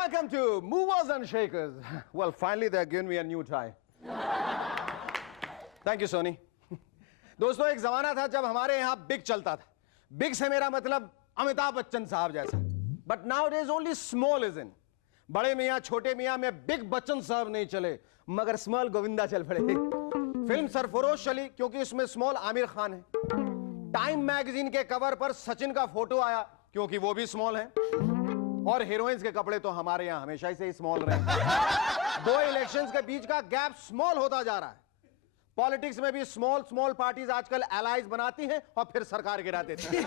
Welcome to Movers and Shakers. Well, finally they're giving me a new tie. Thank you, Sony. दोस्तों, एक जमाना था जब हमारे यहाँ बिग चलता था. बिग से मेरा मतलब अमिताभ बच्चन साहब जैसा. But nowadays only small is in. बड़े मियाँ छोटे मियाँ में बिग बच्चन साहब नहीं चले, मगर स्मॉल गोविंदा चल पड़े. फिल्म सरफरोश चली क्योंकि उसमें स्मॉल आमिर खान है. टाइम मैगजीन के कवर पर सचिन का फोटो आया क्योंकि वो भी स्मॉल है. और हीरोइंस के कपड़े तो हमारे यहां हमेशा से ही स्मॉल रहे. दो इलेक्शंस के बीच का गैप स्मॉल होता जा रहा है. पॉलिटिक्स में भी स्मॉल स्मॉल पार्टीज आजकल एलाइज बनाती हैं और फिर सरकार गिरा देती हैं.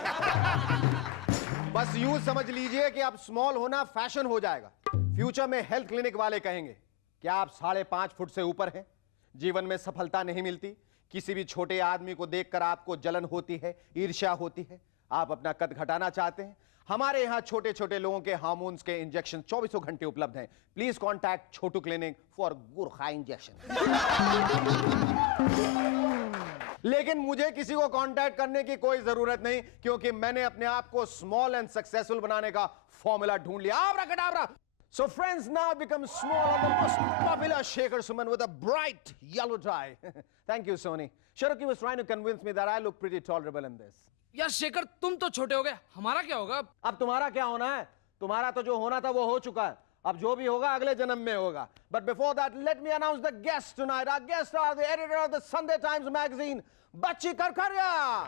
बस यूं समझ लीजिए कि अब स्मॉल होना फैशन हो जाएगा. फ्यूचर में हेल्थ क्लिनिक वाले कहेंगे, क्या आप 5.5 फुट से ऊपर हैं? जीवन में सफलता नहीं मिलती? किसी भी छोटे आदमी को देखकर आपको जलन होती है, ईर्ष्या होती है? आप अपना कद घटाना चाहते हैं? हमारे यहां छोटे छोटे लोगों के हार्मोन्स के इंजेक्शन 24 घंटे उपलब्ध हैं. Please contact Chhotu clinic for Gurkha injection. लेकिन मुझे किसी को कांटेक्ट करने की कोई जरूरत नहीं, क्योंकि मैंने अपने आप को स्मॉल एंड सक्सेसफुल बनाने का फॉर्मूला ढूंढ लिया. आब्राकडाब्रा. So friends now become small and the most popular Shaker Suman with a bright yellow tie. Thank you, Sony. Sharuki was trying to convince me that I look pretty tolerable in this. यार शेखर, तुम तो छोटे हो गए, हमारा क्या होगा? अब तुम्हारा क्या होना है? तुम्हारा तो जो होना था वो हो चुका है. अब जो भी होगा अगले जन्म में होगा. But before that, let me announce the guests tonight. Our guests are the editor of the Sunday Times magazine, Bachchi Karkaria,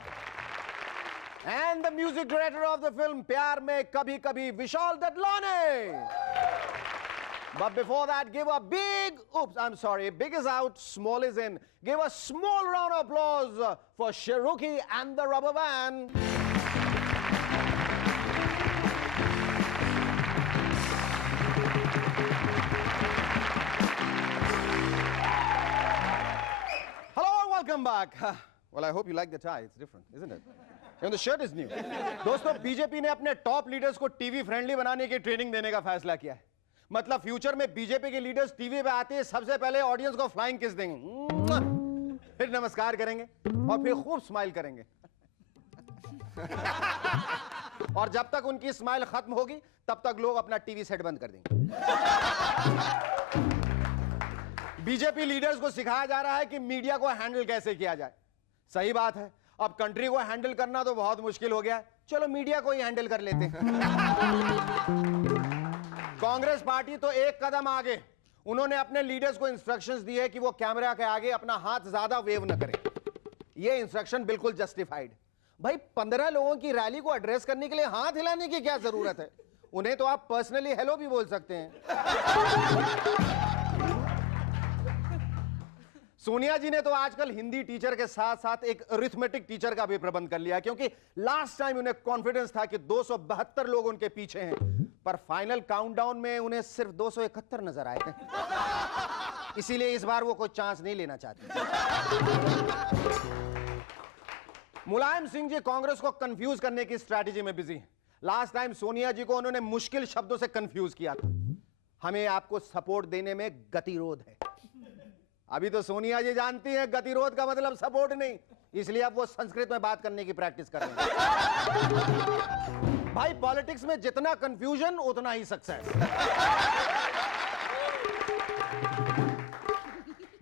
and the music director of the film Pyar Mein Kabhi Kabhi, Vishal Dadlani. But before that, give a big, big is out, small is in. Give a small round of applause for Sharuki and the Rubber Band. Hello and welcome back. Well, I hope you like the tie. It's different, isn't it? And the shirt is new. दोस्तों, BJP ने अपने top leaders को TV friendly बनाने की training देने का फैसला किया है. मतलब फ्यूचर में बीजेपी के लीडर्स टीवी पे आते हैं, सबसे पहले ऑडियंस को फ्लाइंग किस देंगे, फिर नमस्कार करेंगे और फिर खूब स्माइल करेंगे. और जब तक उनकी स्माइल खत्म होगी तब तक लोग अपना टीवी सेट बंद कर देंगे. बीजेपी लीडर्स को सिखाया जा रहा है कि मीडिया को हैंडल कैसे किया जाए. सही बात है, अब कंट्री को हैंडल करना तो बहुत मुश्किल हो गया है, चलो मीडिया को ही हैंडल कर लेते हैं. कांग्रेस पार्टी तो एक कदम आगे. उन्होंने अपने लीडर्स को इंस्ट्रक्शंस दी है कि वो कैमरा के आगे अपना हाथ ज्यादा वेव न करें. ये इंस्ट्रक्शन बिल्कुल जस्टिफाइड. भाई, 15 लोगों की रैली को एड्रेस करने के लिए हाथ हिलाने की क्या जरूरत है? उन्हें तो आप पर्सनली हेलो भी बोल सकते हैं. सोनिया जी ने तो आजकल हिंदी टीचर के साथ साथ एक अरिथमेटिक टीचर का भी प्रबंध कर लिया, क्योंकि लास्ट टाइम उन्हें कॉन्फिडेंस था कि 272 लोग उनके पीछे हैं, पर फाइनल काउंटडाउन में उन्हें सिर्फ 271 नजर आए थे. इसीलिए इस बार वो कोई चांस नहीं लेना चाहते. मुलायम सिंह जी कांग्रेस को कंफ्यूज करने की स्ट्रैटेजी में बिजी हैं. लास्ट टाइम सोनिया जी को उन्होंने मुश्किल शब्दों से कंफ्यूज किया था. हमें आपको सपोर्ट देने में गतिरोध है. अभी तो सोनिया जी जानती हैं गतिरोध का मतलब सपोर्ट नहीं, इसलिए अब वो संस्कृत में बात करने की प्रैक्टिस कर रहे हैं. भाई, पॉलिटिक्स में जितना कंफ्यूजन उतना ही सक्सेस.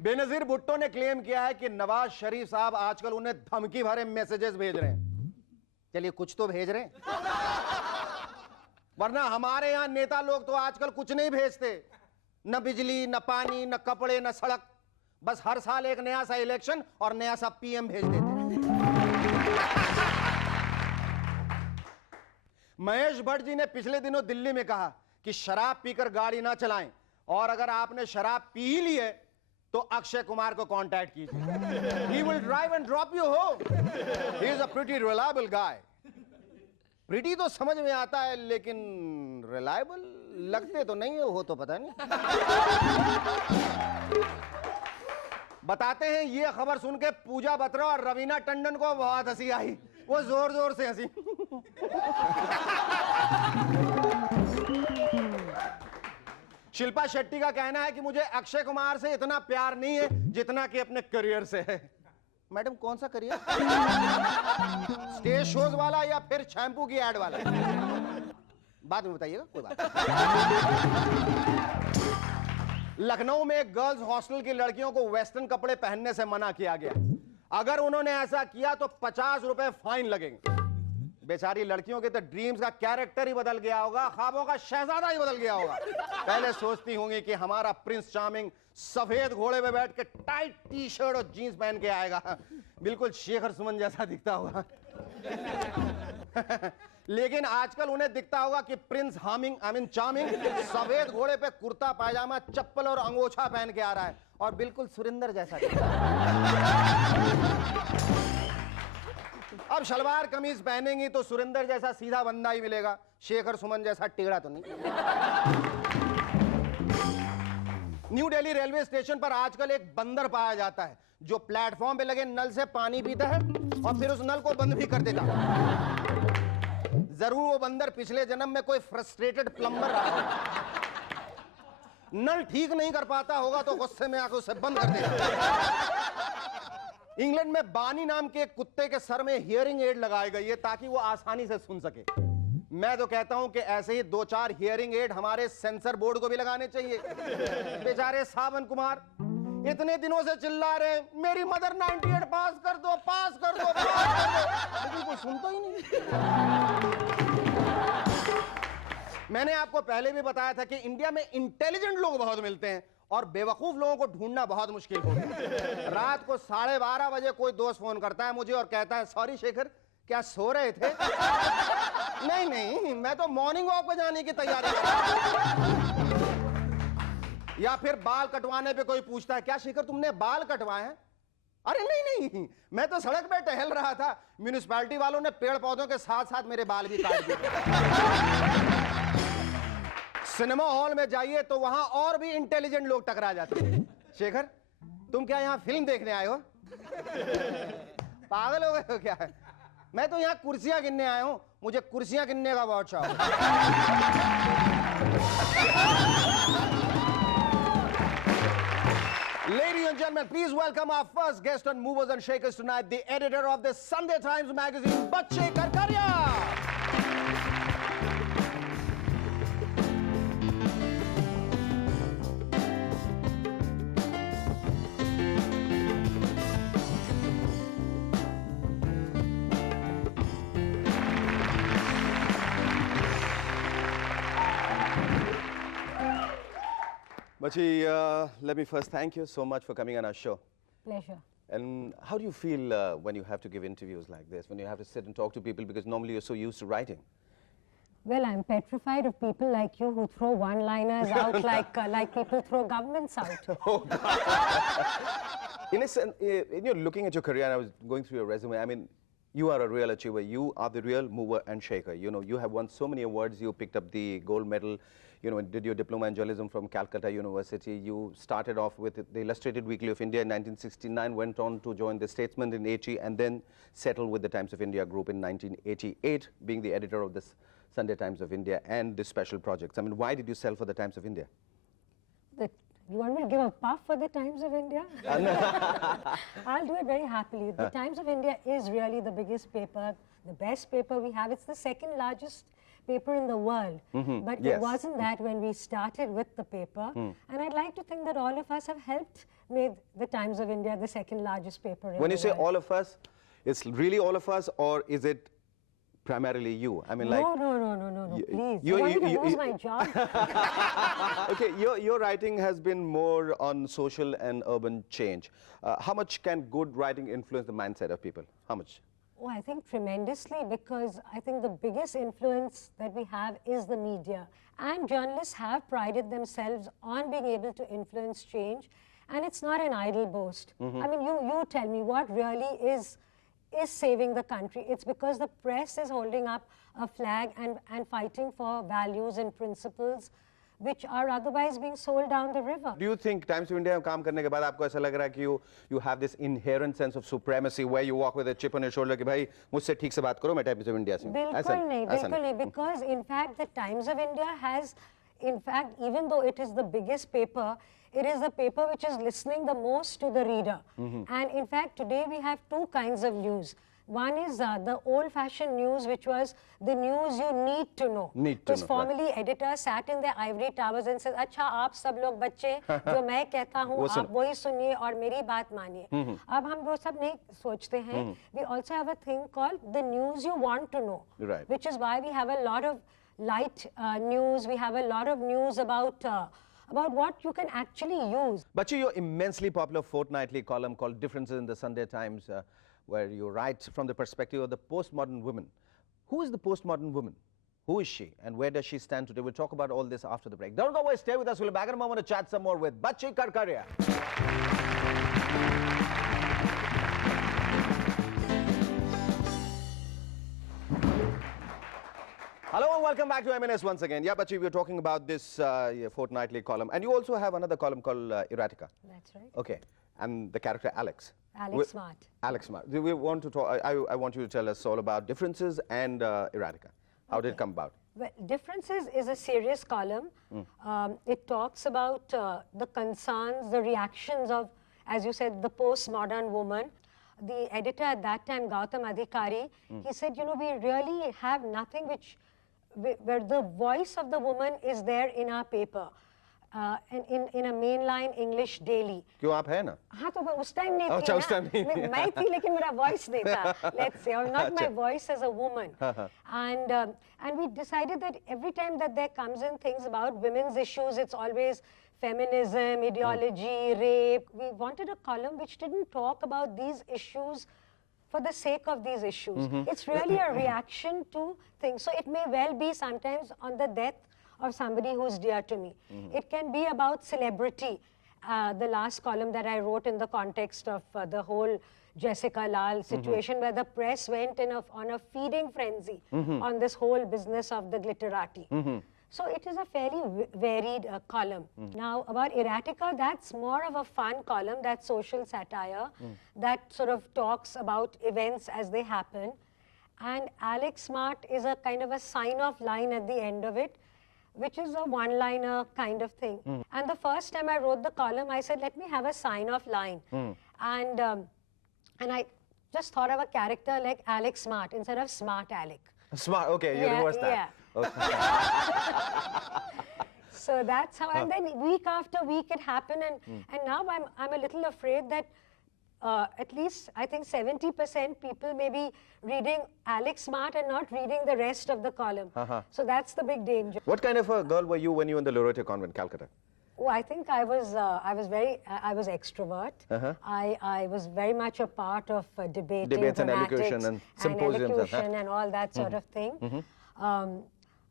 बेनजीर भुट्टो ने क्लेम किया है कि नवाज शरीफ साहब आजकल उन्हें धमकी भरे मैसेजेस भेज रहे हैं. चलिए, कुछ तो भेज रहे हैं, वरना हमारे यहां नेता लोग तो आजकल कुछ नहीं भेजते. न बिजली, न पानी, न कपड़े, न सड़क. बस हर साल एक नया सा इलेक्शन और नया सा पीएम भेज देते हैं. महेश भट्ट जी ने पिछले दिनों दिल्ली में कहा कि शराब पीकर गाड़ी ना चलाएं, और अगर आपने शराब पी ही ली है तो अक्षय कुमार को कांटेक्ट कीजिए. He will drive and drop you home. He is a pretty reliable guy. Pretty तो समझ में आता है, लेकिन रिलायबल लगते तो नहीं है, वो तो पता नहीं. बताते हैं, ये खबर सुन के पूजा बत्रा और रवीना टंडन को बहुत हंसी आई. वो जोर जोर से हंसी. शिल्पा शेट्टी का कहना है कि मुझे अक्षय कुमार से इतना प्यार नहीं है जितना कि अपने करियर से है. मैडम कौन सा करियर? स्टेज शोज वाला या फिर शैम्पू की एड वाला? बाद में बताइएगा, कोई बात नहीं। लखनऊ में गर्ल्स हॉस्टल की लड़कियों को वेस्टर्न कपड़े पहनने से मना किया गया। अगर उन्होंने ऐसा किया तो 50 रुपए फाइन लगेंगे। बेचारी लड़कियों के तो ड्रीम्स का कैरेक्टर ही बदल गया होगा, ख्वाबों का शहजादा ही बदल गया होगा। पहले सोचती होंगी कि हमारा प्रिंस चार्मिंग सफेद घोड़े पे बैठ के टाइट टी शर्ट और जीन्स पहन के आएगा, बिल्कुल शेखर सुमन जैसा दिखता होगा। लेकिन आजकल उन्हें दिखता होगा कि प्रिंस चार्मिंग सफेद घोड़े पे कुर्ता पायजामा चप्पल और अंगोछा पहन के आ रहा है और बिल्कुल सुरिंदर जैसा दिखता है। अब शलवार कमीज पहनेंगी तो सुरिंदर जैसा सीधा बंदा ही मिलेगा, शेखर सुमन जैसा टेढ़ा तो नहीं। न्यू दिल्ली रेलवे स्टेशन पर आजकल एक बंदर पाया जाता है जो प्लेटफॉर्म पे लगे नल से पानी पीता है और फिर उस नल को बंद भी कर देता है। जरूर वो बंदर पिछले जन्म में कोई फ्रस्ट्रेटेड प्लम्बर रहा होगा, नल ठीक नहीं कर पाता होगा तो गुस्से में आकर उसे बंद कर देगा। इंग्लैंड में बानी नाम के एक कुत्ते के सर में हियरिंग एड लगाई गई है ताकि वो आसानी से सुन सके। मैं तो कहता हूं कि ऐसे ही 2-4 हियरिंग एड हमारे सेंसर बोर्ड को भी लगाने चाहिए। बेचारे सावन कुमार इतने दिनों से चिल्ला रहे हैं मेरी मदर 98 पास कर दो, पास कर दो, पास कर दो, लेकिन कोई सुनता ही नहीं। मैंने आपको पहले भी बताया था कि इंडिया में इंटेलिजेंट लोग बहुत मिलते हैं और बेवकूफ लोगों को ढूंढना बहुत मुश्किल हो गया। रात को 12:30 बजे कोई दोस्त फोन करता है मुझे और कहता है सॉरी शेखर, क्या सो रहे थे? नहीं नहीं, मैं तो मॉर्निंग वॉक पे जाने की तैयारी कर रहा हूं। या फिर बाल कटवाने पे कोई पूछता है क्या शेखर तुमने बाल कटवाए हैं? अरे नहीं नहीं, मैं तो सड़क पे टहल रहा था, म्यूनिसिपैलिटी वालों ने पेड़ पौधों के साथ साथ मेरे बाल भी काट दिए। सिनेमा हॉल में जाइए तो वहां और भी इंटेलिजेंट लोग टकरा जाते हैं। शेखर तुम क्या यहां फिल्म देखने आए हो? पागल हो गए हो क्या? मैं तो यहां कुर्सियां गिनने आया हूं, मुझे कुर्सियां गिनने का बहुत शौक है। Ladies and gentlemen, please welcome our first guest on Movers and Shakers tonight, the editor of the Sunday Times magazine, Bachche Karkaria. Bachche, let me first thank you so much for coming on our show. Pleasure. And how do you feel when you have to give interviews like this, when you have to sit and talk to people because normally you're so used to writing? Well, I'm petrified of people like you who throw one-liners out like people throw governments out. Oh, in a sense, looking at your career, and I was going through your resume, I mean, you are a real achiever. You are the real mover and shaker. You know, you have won so many awards. You picked up the gold medal, you know, did your diploma in journalism from Calcutta University. You started off with the Illustrated Weekly of India in 1969, went on to join the Statesman in 80, and then settled with the Times of India group in 1988, being the editor of the Sunday Times of India and the special projects. I mean, why did you sell for the Times of India? You want me to give a puff for the Times of India? I'll do it very happily. The Times of India is really the biggest paper, the best paper we have. It's the second largest paper in the world. But Yes. it wasn't that when we started with the paper. And I'd like to think that all of us have helped make the Times of India the second largest paper in When the you say world. all of us, it's really all of us, or is it primarily you? I mean, like... No, please. you- You want me you- to lose you- my job? Okay, your writing has been more on social and urban change. How much can good writing influence the mindset of people? How much? Oh, I think tremendously, because I think the biggest influence that we have is the media. And journalists have prided themselves on being able to influence change. And it's not an idle boast. I mean, you tell me what really is saving the country. It's because the press is holding up a flag and fighting for values and principles which are otherwise being sold down the river. Do you think Times of India में काम करने के बाद आपको ऐसा लग रहा है कि you have this inherent sense of supremacy where you walk with a chip on your shoulder कि भाई मुझसे ठीक से बात करो, मैं Times of India से हूँ? बिल्कुल नहीं, because in fact the Times of India has, in fact, even though it is the biggest paper, it is the paper which is listening the most to the reader. And in fact, today we have two kinds of news. One is the old-fashioned news, which was the news you need to know. Because formerly editors sat in their ivory towers and said, "अच्छा आप सब लोग बच्चे जो मैं कहता हूँ आप वही सुनिए और मेरी बात मानिए." अब हम वो सब नहीं सोचते हैं. We also have a thing called the news you want to know, which is why we have a lot of light news. We have a lot of news about what you can actually use. Bachi, your immensely popular fortnightly column called Differences in the Sunday Times, where you write from the perspective of the postmodern woman. Who is the postmodern woman? Who is she and where does she stand today? We'll talk about all this after the break. Don't go away, stay with us. We'll be back in a moment to chat some more with Bachi Karkaria. Hello and welcome back to M&S once again. Yeah, Bachi, we're talking about this fortnightly column. And you also have another column called Erotica. That's right. Okay. And the character Alex. Alex Smart. Alex Smart. We want to talk, I want you to tell us all about Differences and Erotica. How did it come about? Well, Differences is a serious column. It talks about the concerns, the reactions of, as you said, the postmodern woman. The editor at that time, Gautam Adhikari, he said, you know, we really have nothing where the voice of the woman is there in our paper. In a mainline English daily. क्यों आप है ना? हाँ तो मैं उस time नहीं थी अच्छा उस टाइम नहीं ना मैं थी लेकिन मेरा voice नहीं था, let's say, or not my voice as a woman. And we decided that every time that there comes in things about women's issues, it's always feminism, ideology, rape. We wanted a column which didn't talk about these issues for the sake of these issues. It's really a reaction to things. So it may well be sometimes on the death of somebody who's dear to me. It can be about celebrity. The last column that I wrote in the context of the whole Jessica Lal situation, where the press went on a feeding frenzy on this whole business of the glitterati. So it is a fairly varied column. Now about Erotica, that's more of a fun column, that's social satire, that sort of talks about events as they happen. And Alex Smart is a kind of a sign-off line at the end of it, which is a one-liner kind of thing. And the first time I wrote the column, I said, let me have a sign-off line. And I just thought of a character like Alex Smart instead of Smart Alec. Smart, okay, you reversed that. Yeah. Okay. So that's how, and then week after week it happened, and now I'm a little afraid that at least I think 70% people may be reading Alex Smart and not reading the rest of the column. So that's the big danger. What kind of a girl were you when you were in the Loreto Convent, Calcutta? Oh, I think I was extrovert. I was very much a part of debates and elocution and symposiums and all that sort of thing.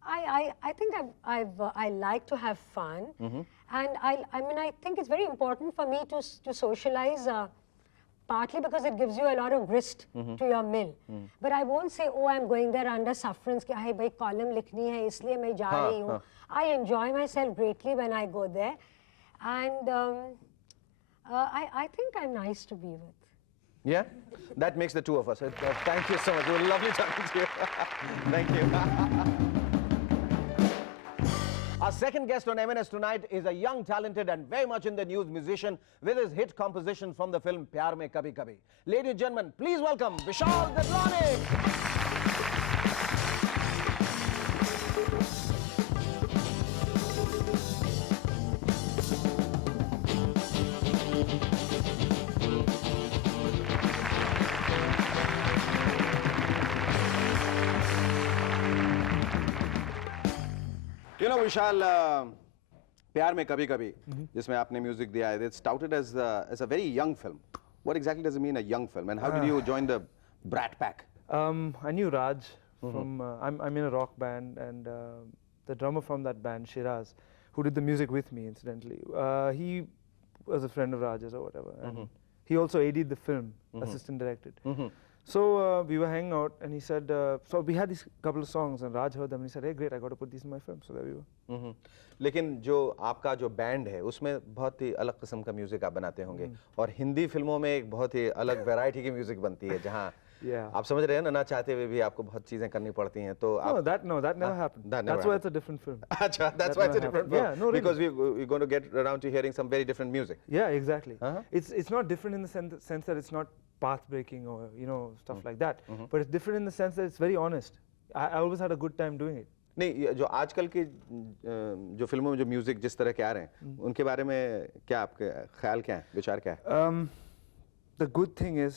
I think I like to have fun, and I mean I think it's very important for me to socialize. Partly because it gives you a lot of grist to your mill. But I won't say, oh, I'm going there under sufferance, कि hey, भाई column लिखनी है, इसलिए मैं जा रही हूँ. I enjoy myself greatly when I go there, and I think I'm nice to be with. Yeah, that makes the two of us. Thank you so much. It was lovely talking to you. Thank you. Our second guest on M&S tonight is a young, talented and very much in the news musician with his hit composition from the film Pyar Mein Kabhi Kabhi. Ladies and gentlemen, please welcome Vishal Dadlani. You know, Vishal, Pyar Mein Kabhi Kabhi, जिसमें आपने music दिया है, it's touted as a very young film. What exactly does it mean, a young film? And how did you join the Brat Pack? I knew Raj from, I'm in a rock band, and the drummer from that band, Shiraz, who did the music with me, incidentally, he was a friend of Raj's or whatever. And he also AD'd the film, assistant directed. So we were hanging out, and he said, so we had these couple of songs, and Raj heard them, and he said, hey, great, I got to put these in my film. So there we were. लेकिन जो आपका जो band है उसमें बहुत ही अलग किस्म का म्यूजिक आप बनाते होंगे और हिंदी फिल्मों में एक बहुत ही अलग वैरायटी की म्यूजिक बनती है जहाँ Yeah. आप समझ रहे हैं ना चाहते हुए भी आपको बहुत चीजें करनी पड़ती हैं तो No, that never happened. that never That's why it's a different film. अच्छा, that's That why it's a never different happened. film. Yeah, no, Because we're going to get around to hearing some very different music. Yeah, exactly. Uh-huh. It's not different in the sense that it's not path breaking or stuff like that. But it's different in the sense that it's very honest. I always had a good time doing it. नहीं ये जो आजकल की जो फिल्मों में जो music जिस तरह के आ रहे हैं उनके बारे में क्या आपके ख्याल क्या है विचार क्या है The good thing is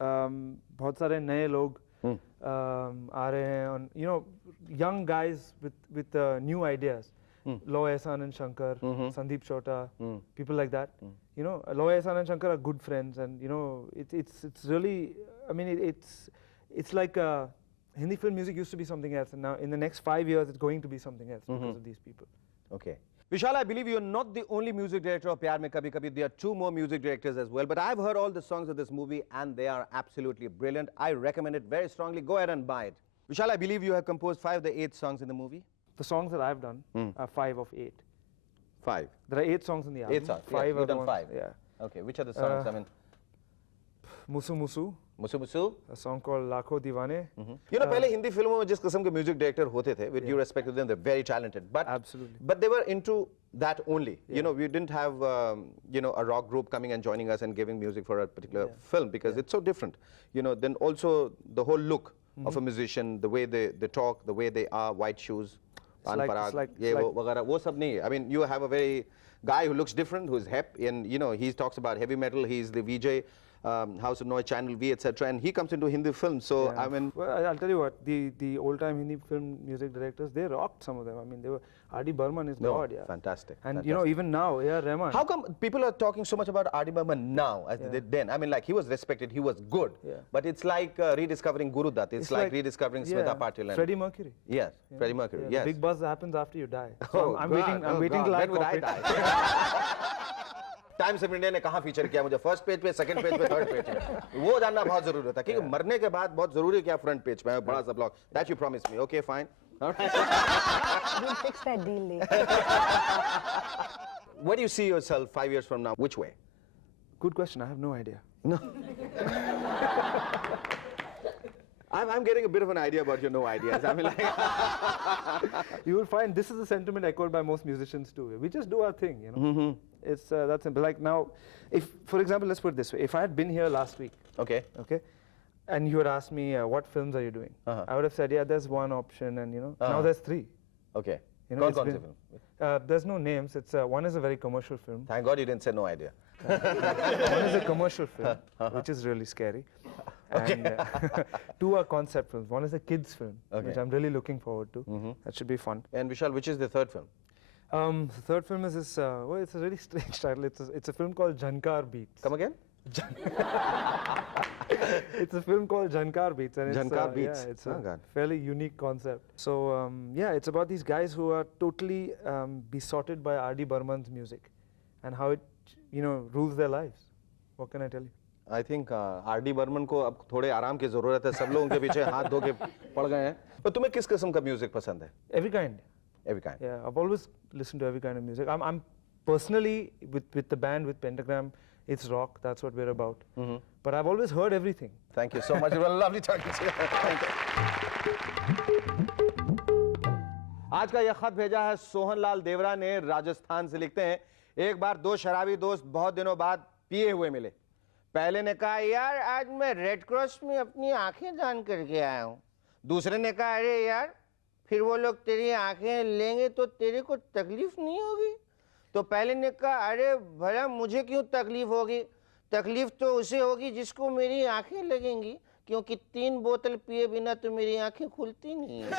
बहुत सारे नए लोग आ रहे हैं on young guys with new ideas. Loy Ehsan and Shankar, Sandeep Chota, people like that. Loy Ehsan and Shankar are good friends, and it's really, I mean, it's like Hindi film music used to be something else, and now in the next 5 years it's going to be something else because of these people. Okay. Vishal, I believe you're not the only music director of Pyar Mein Kabhi Kabhi. There are 2 more music directors as well. But I've heard all the songs of this movie and they are absolutely brilliant. I recommend it very strongly. Go ahead and buy it. Vishal, I believe you have composed 5 of the 8 songs in the movie. The songs that I've done are 5 of 8. 5. There are 8 songs in the album. 8 songs. 5 you've are the done ones, 5. Yeah. Okay. Which are the songs? I mean, Musu Musu, Musu Musu. a song called Lakho Diwane. You know, पहले हिंदी फिल्मों में जिस किस्म के music director होते थे, with due respect to them, they're very talented. But Absolutely. But they were into that only. You know, we didn't have a rock group coming and joining us and giving music for a particular film because it's so different. Then also the whole look of a musician, the way they talk, the way they are, white shoes, pan parag, ye wo वगैरह वो सब नहीं है. I mean, you have a very guy who looks different, who's hip, and he talks about heavy metal. He's the VJ. House of Noise, Channel V, etc. And he comes into Hindi film. So I mean, well, I'll tell you what, the old-time Hindi film music directors, they rocked some of them. I mean, they were R.D. Burman is God, yeah. Fantastic. And fantastic. even now, A.R. Rahman. How come people are talking so much about R.D. Burman now as they did then? I mean, like he was respected, he was good. Yeah. But it's like rediscovering Guru Dutt. It's like rediscovering Smita Patil. And Freddie Mercury. Yes, Freddie Mercury. Yeah, Yes. The big buzz happens after you die. So Oh, I'm God. waiting. I'm Oh, waiting God. till I When would I copy. die? Times of India ने कहाँ feature किया मुझे first page पे second page पे third page पे वो जानना बहुत जरूरी होता है क्योंकि मरने के बाद बहुत जरूरी है कि आप फ्रंट पेज पे बड़ा सा blog that you promise me okay fine We'll fix that deal later. where do you see yourself 5 years from now which way Good question. I have no idea. no I'm getting a bit of an idea about your no ideas. I mean, like You will find this is a sentiment echoed by most musicians too. We just do our thing, It's that simple. Like now, if, for example, let's put it this way: if I had been here last week, okay. and you had asked me what films are you doing, I would have said, yeah, there's one option, and now there's 3. Okay. It's कौन से been- film? There's no names. It's one is a very commercial film. Thank God you didn't say no idea. One is a commercial film, which is really scary. And 2 are concept films. One is a kids film, which I'm really looking forward to. That should be fun. And Vishal, which is the third film? The third film is this. Well, it's a really strange title. It's a film called Jhankar Beats. Come again? It's a film called Jhankar Beats, and Jhankar Beats. Yeah, it's Oh, a God. fairly unique concept. So it's about these guys who are totally besotted by R.D. Burman's music, and how it rules their lives. What can I tell you? I think RD. Burman को अब थोड़े आराम की जरूरत है सब लोग उनके पीछे हाथ धो के पड़ गए हैं तो तुम्हें किस किस्म का म्यूजिक पसंद है Every kind. Every kind Yeah, I've always listened to every kind of music. I'm personally with the band with Pentagram. It's rock. That's what we're about. But I've always heard everything. Thank you so much it was lovely talking to you आज का यह खत भेजा है सोहन लाल देवरा ने राजस्थान से लिखते हैं एक बार 2 शराबी दोस्त बहुत दिनों बाद पिए हुए मिले पहले ने कहा यार आज मैं रेड क्रॉस में अपनी आंखें दान करके आया हूँ दूसरे ने कहा अरे यार फिर वो लोग तेरी आंखें लेंगे तो तेरे को तकलीफ नहीं होगी तो पहले ने कहा अरे भला मुझे क्यों तकलीफ होगी तकलीफ तो उसे होगी जिसको मेरी आंखें लगेंगी क्योंकि 3 बोतल पिए बिना तो मेरी आंखें खुलती नहीं है